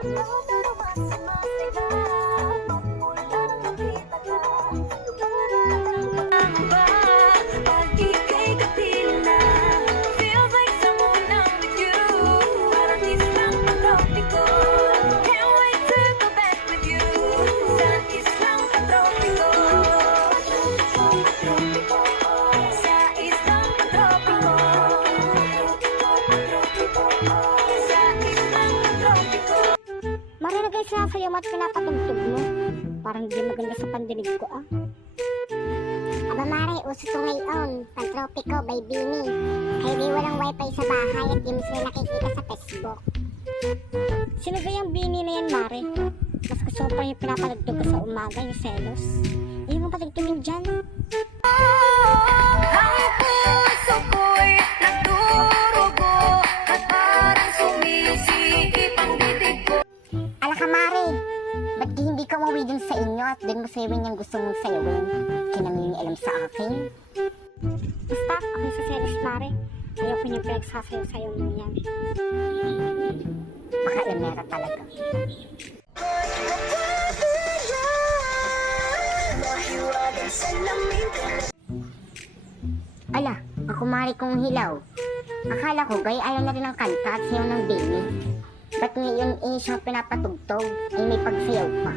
pero masimasaya. Mula nang nakita ka, lumarang ba? Pag ika'y kapiling na, feels like someone I'm with you. Parang islang patropiko. Can't wait to go back with you. Sa islang patropiko. Sa islang patropiko. Sa islang patropiko. Marinagay sinasayaw mo at pinapatugtog mo. Parang di maganda sa pandinig ko ah. Aba mare, uso to ngayon. Pantropiko by Bini. Kaya di walang wifi sa bahay at di mo sila nakikita sa Facebook. Sino ba yung Bini na yan, Mare? Mas gusto ko pa yung pinapatugtog ko sa umaga, yung selos. Yung mga patugtugin dyan. Ang puso ko'y nagdurugo at parang sumisikip ang bibig ko. Ala ka mare, ba't di hindi ka umuwi dun sa inyo at dun mo sayawin yung gusto mong sayawin? Kinamili alam sa akin. Basta, okay sa selos, Mare. Ayoko yung pinagsasayaw-sayaw mo yan. Baka lamera talaga. Ala, ako mare kong hilaw. Akala ko gay ayaw na rin ang kanta at sayaw ng Bini. Ba't ngayon siyang pinapatugtog ay may pagsayaw pa?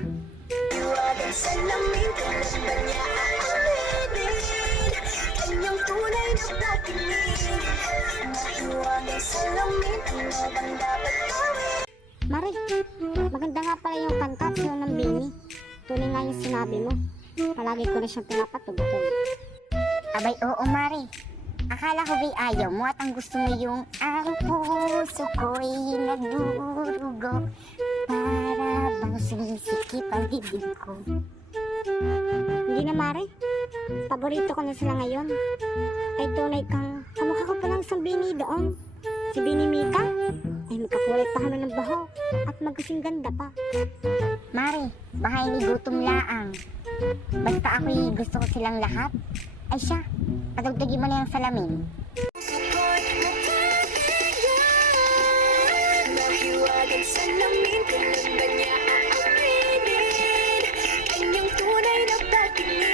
Mare, maganda nga pala yung kanta at sayaw ng Bini. Tunay nga yung sinabi mo. Palagi ko na siyang pinapatugtog. Abay, oo mare. Akala ko ba'y ayaw mo at ang gusto mo yung ang puso ko'y nagdurugo para bang sumisikip ang bibig ko. Hindi na, Mare. Paborito ko na sila ngayon. Ay tunay kang kamukha ko pa ng isang Bini doon. Si Bini Mika. Ay magkakulay pa kami ng baho at magkasing ganda pa. Mare, baka hindi gutom laang. Basta ako'y gusto ko silang lahat. Ay siya, patugtugin mo na yung salamin. Nahiwagan sa lamin, kailan ba niya aaminin? Kanyang tunay na pagtingin.